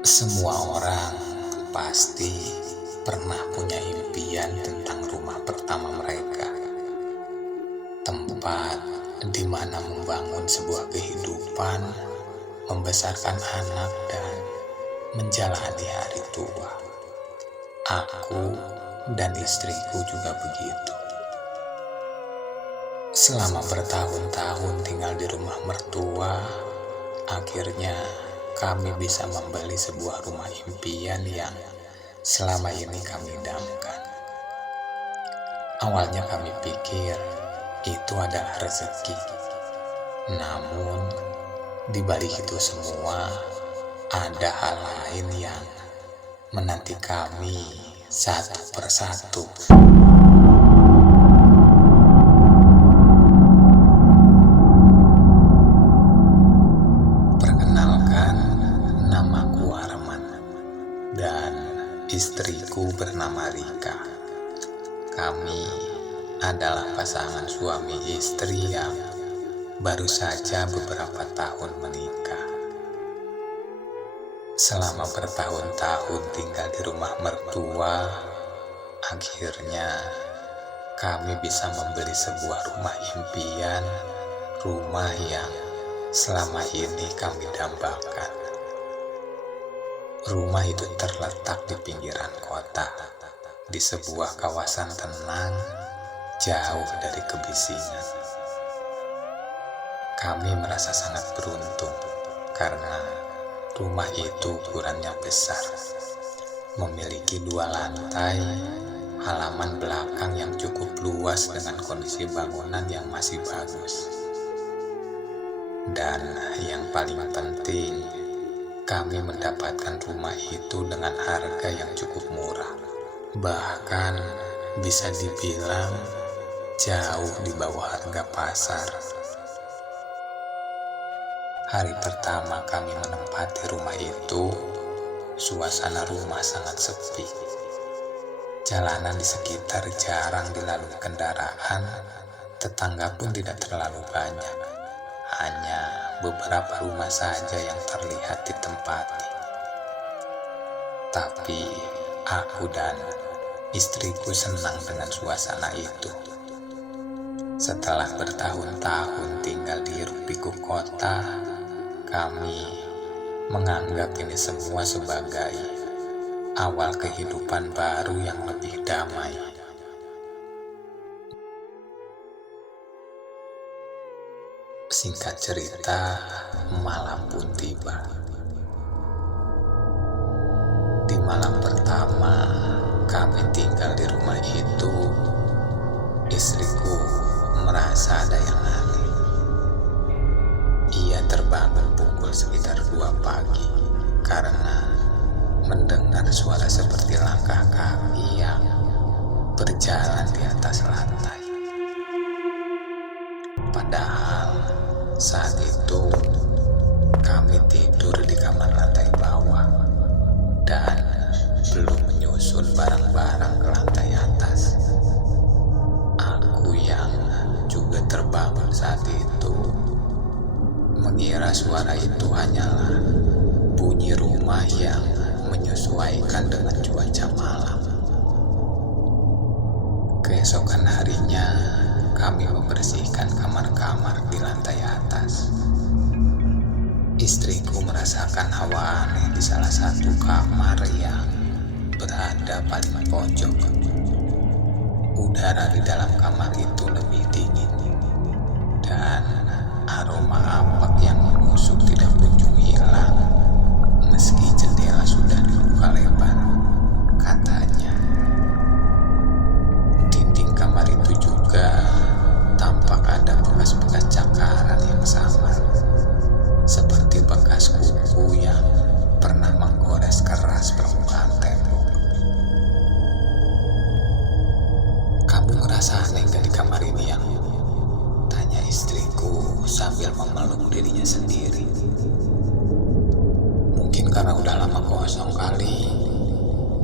Semua orang pasti pernah punya impian tentang rumah pertama mereka, tempat di mana membangun sebuah kehidupan, membesarkan anak, dan menjalani hari tua. Aku dan istriku juga begitu. Selama bertahun-tahun tinggal di rumah mertua, akhirnya kami bisa membeli sebuah rumah impian yang selama ini kami idamkan. Awalnya kami pikir itu adalah rezeki. Namun, di balik itu semua, ada hal lain yang menanti kami satu persatu. Perkenalkan, namaku Arman dan istriku bernama Rika. Kami adalah pasangan suami istri yang baru saja beberapa tahun menikah. Selama bertahun-tahun tinggal di rumah mertua, akhirnya kami bisa membeli sebuah rumah impian, rumah yang selama ini kami dambakan. Rumah itu terletak di pinggiran kota, di sebuah kawasan tenang, jauh dari kebisingan. Kami merasa sangat beruntung karena rumah itu ukurannya besar, memiliki 2 lantai, halaman belakang yang cukup luas dengan kondisi bangunan yang masih bagus. Dan yang paling penting, kami mendapatkan rumah itu dengan harga yang cukup murah. Bahkan bisa dibilang jauh di bawah harga pasar. Hari pertama kami menempati rumah itu, suasana rumah sangat sepi. Jalanan di sekitar jarang dilalui kendaraan, tetangga pun tidak terlalu banyak. Hanya beberapa rumah saja yang terlihat ditempati. Tapi aku dan istriku senang dengan suasana itu. Setelah bertahun-tahun tinggal di hiruk-pikuk kota, kami menganggap ini semua sebagai awal kehidupan baru yang lebih damai. Singkat cerita, malam pun tiba. Di malam pertama kami tinggal di rumah itu, istriku merasa ada yang aneh. Ia terbangun pukul sekitar 2 pagi karena mendengar suara seperti langkah kaki yang berjalan di atas lantai. Padahal saat itu kami tidur di kamar lantai bawah dan belum menyusun barang-barang ke lantai atas. Aku yang juga terbangun saat itu mengira suara itu hanyalah bunyi rumah yang menyesuaikan dengan cuaca malam. Keesokan harinya kami membersihkan kamar-kamar di lantai atas. Istriku merasakan hawa aneh di salah satu kamar yang berada paling pojok. Udara di dalam kamar itu lebih dingin dan aroma ampak yang menusuk tidak kunjung hilang meski jendela sudah dibuka lebar. Katanya, dinding kamar itu juga tampak ada bekas-bekas cakaran yang samar, seperti bekas kuku yang pernah menggores keras permukaan tembok. Kamu ngerasa aneh gak di kamar ini yang? Tanya istriku sambil memeluk dirinya sendiri. Mungkin karena udah lama kosong kali.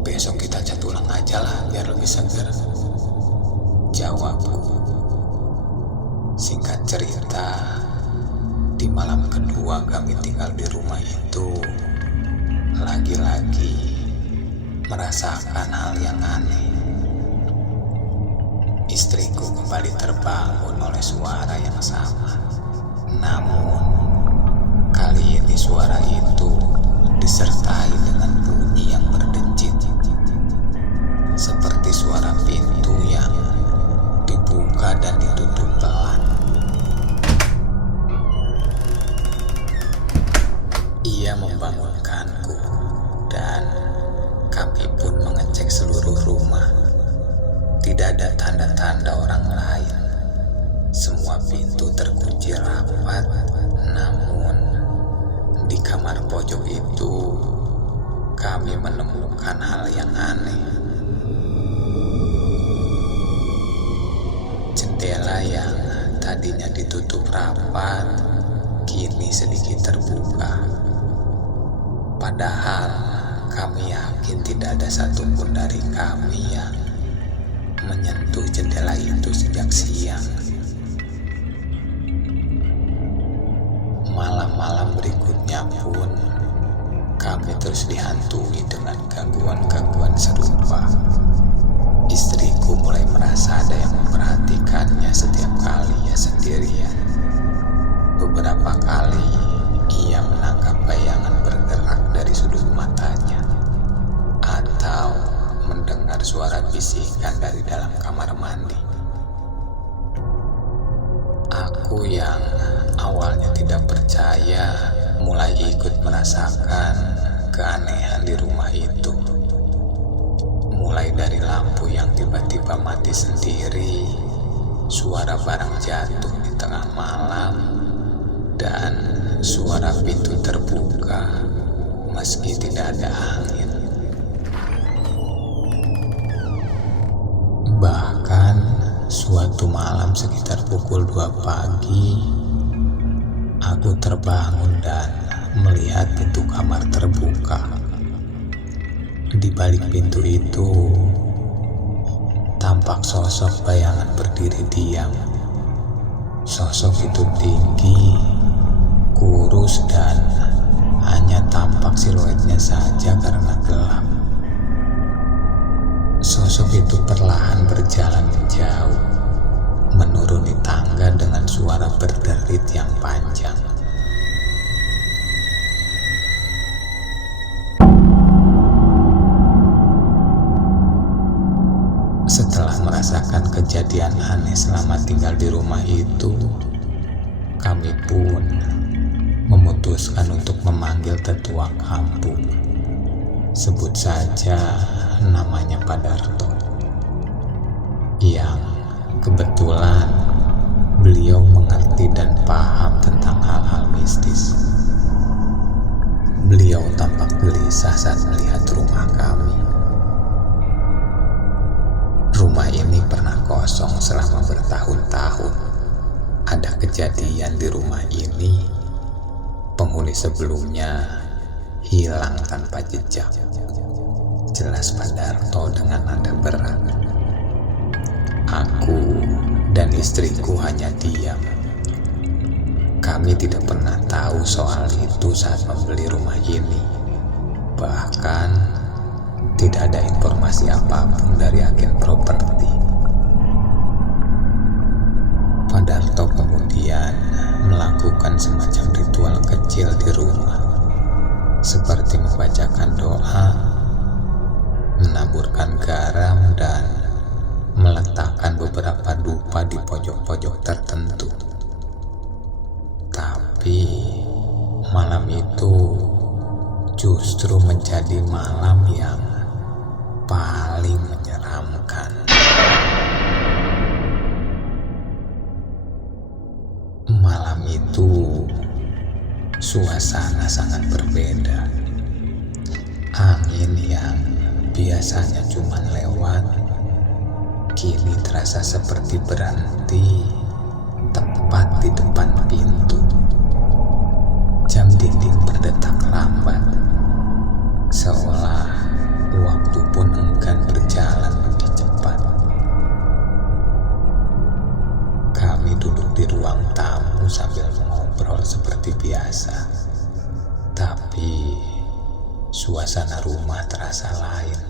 Besok kita cat ulang aja lah biar lebih segar, jawabku. Singkat cerita, di malam kedua kami tinggal di rumah itu, lagi merasakan hal yang aneh. Istriku kembali terbangun oleh suara yang sama. Namun, kali ini suara itu disertai dengan bunyi yang berdecit, seperti suara pintu yang dibuka dan ditutup pelan. Ia membangunkanku dan kami pun mengecek seluruh rumah. Tidak ada tanda-tanda orang lain. Semua pintu terkunci rapat, namun di kamar pojok itu kami menemukan hal yang aneh. Jendela yang tadinya ditutup rapat kini sedikit terbuka. Padahal kami yakin tidak ada satupun dari kami yang menyentuh jendela itu sejak siang. Malam-malam berikutnya pun kami terus dihantui dengan gangguan-gangguan serupa. Istriku mulai merasa ada yang memperhatikannya setiap kali ia sendirian. Beberapa kali ia menangkap bayangan bergerak dari sudut matanya atau mendengar suara bisikan dari dalam kamar mandi. Aku yang awalnya tidak percaya mulai ikut merasakan keanehan di rumah itu. Mulai dari lampu yang tiba-tiba mati sendiri, suara barang jatuh di tengah malam, dan suara pintu terbuka meski tidak ada angin. Bahkan suatu malam sekitar pukul 2 pagi, aku terbangun dan melihat pintu kamar terbuka. Di balik pintu itu, tampak sosok bayangan berdiri diam. Sosok itu tinggi, kurus, dan hanya tampak siluetnya saja karena gelap. Sosok itu perlahan berjalan menjauh, menuruni tangga dengan suara berderit yang panjang. Setelah merasakan kejadian aneh selama tinggal di rumah itu, kami pun memutuskan untuk memanggil tetua kampung. Sebut saja namanya Pak Darto, yang kebetulan beliau mengerti dan paham tentang hal-hal mistis. Beliau tampak gelisah saat melihat rumah kami. Rumah ini pernah kosong selama bertahun-tahun. Ada kejadian di rumah ini, penghuni sebelumnya hilang tanpa jejak. Jelas Pak Darto dengan nada berat. Aku dan istriku hanya diam. Kami tidak pernah tahu soal itu saat membeli rumah ini. Bahkan tidak ada informasi apapun dari agen properti. Pak Darto kemudian melakukan semacam ritual kecil di rumah, seperti membacakan doa, menaburkan garam, dan meletakkan beberapa dupa di pojok-pojok tertentu. Tapi malam itu justru menjadi malam yang paling menyeramkan. Malam itu suasana sangat berbeda. Angin yang biasanya cuma lewat kini terasa seperti berhenti tepat di depan pintu. Jam dinding berdetak lambat, seolah waktu pun enggan berjalan lebih cepat. Kami duduk di ruang tamu sambil mengobrol seperti biasa, tapi suasana rumah terasa lain.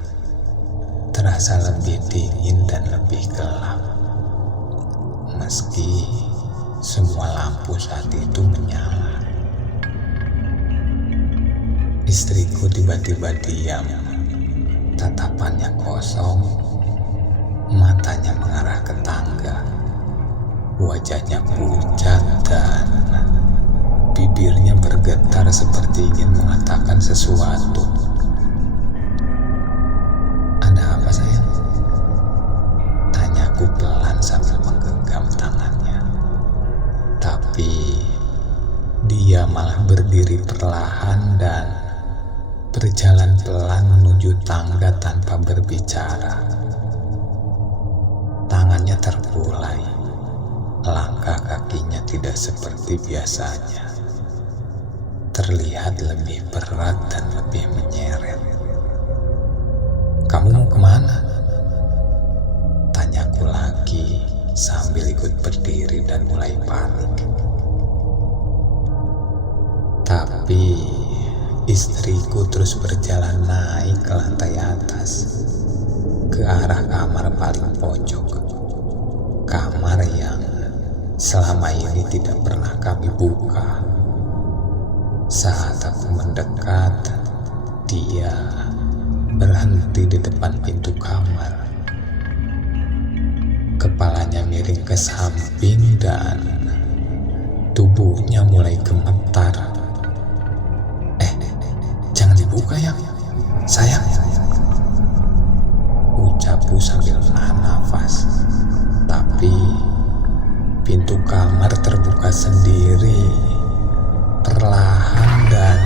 terasa lebih dingin dan lebih gelap. Meski semua lampu saat itu menyala. Istriku tiba-tiba diam, tatapannya kosong, matanya mengarah ke tangga, wajahnya pucat dan bibirnya bergetar seperti ingin mengatakan sesuatu. "Ada apa, sayang?" tanyaku pelan sambil menggenggam tangannya. Tapi dia malah berdiri perlahan dan berjalan pelan menuju tangga tanpa berbicara. Tangannya terbulai, langkah kakinya tidak seperti biasanya. Terlihat lebih berat dan lebih menyeret. "Kamu mau kemana?" tanyaku lagi sambil ikut berdiri dan mulai panik. Tapi istriku terus berjalan naik ke lantai atas, ke arah kamar paling pojok. Kamar yang selama ini tidak pernah kami buka. Saat aku mendekat, dia berhenti di depan pintu kamar. Kepalanya miring ke samping dan tubuhnya mulai gemetar. "Jangan dibuka ya, sayang," ucapku sambil menahan nafas. Tapi pintu kamar terbuka sendiri, perlahan dan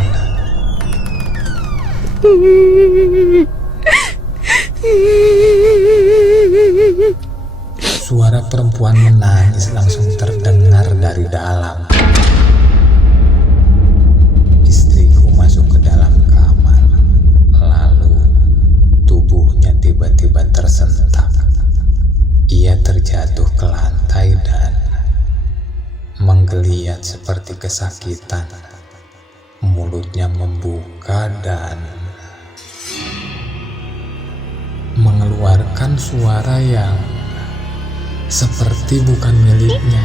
suara perempuan menangis langsung terdengar dari dalam. Istriku masuk ke dalam kamar, lalu tubuhnya tiba-tiba tersentak. Ia terjatuh ke lantai dan menggeliat seperti kesakitan. Mulutnya membuka dan mengeluarkan suara yang seperti bukan miliknya.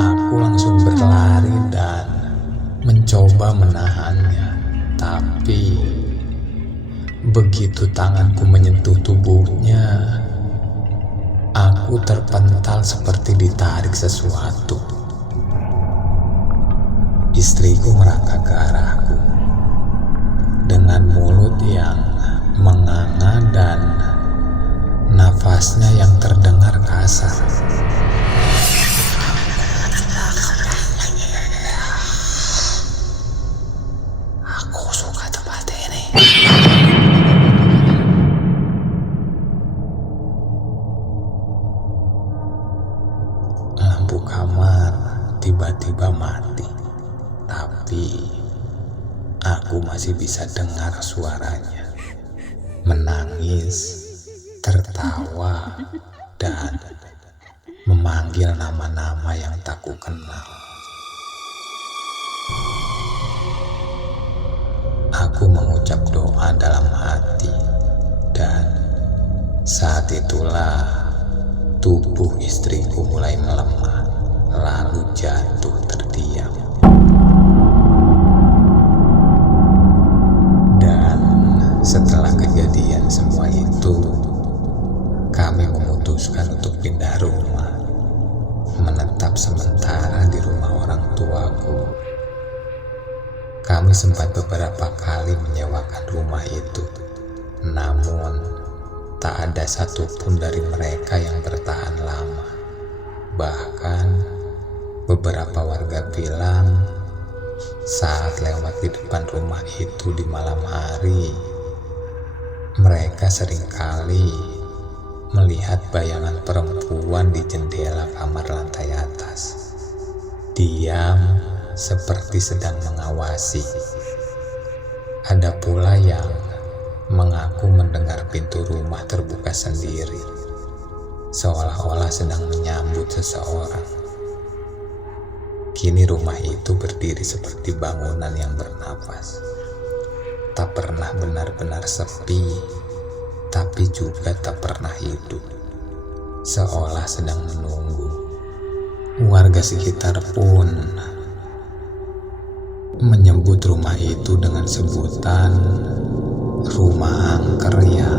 Aku langsung berlari dan mencoba menahannya, tapi begitu tanganku menyentuh tubuhnya, aku terpental seperti ditarik sesuatu. Istriku merangkak ke arahku dengan mulut yang menganga dan nafasnya yang terdengar kasar. "Aku suka tempat ini." Lampu kamar tiba-tiba mati, tapi aku masih bisa dengar suaranya. Menangis, tertawa, dan memanggil nama-nama yang tak ku kenal. Aku mengucap doa dalam hati, dan saat itulah tubuh istriku mulai melemah, lalu jatuh terdiam. Dan setelah kejadian semua itu, kami memutuskan untuk pindah rumah, menetap sementara di rumah orang tuaku. Kami sempat beberapa kali menyewakan rumah itu, namun tak ada satupun dari mereka yang bertahan lama. Bahkan beberapa warga bilang saat lewat di depan rumah itu di malam hari, mereka seringkali melihat bayangan perempuan di jendela kamar lantai atas, diam seperti sedang mengawasi. Ada pula yang mengaku mendengar pintu rumah terbuka sendiri, seolah-olah sedang menyambut seseorang. Kini rumah itu berdiri seperti bangunan yang bernapas. Tak pernah benar-benar sepi, tapi juga tak pernah hidup, seolah sedang menunggu. Warga sekitar pun menyebut rumah itu dengan sebutan rumah angker ya.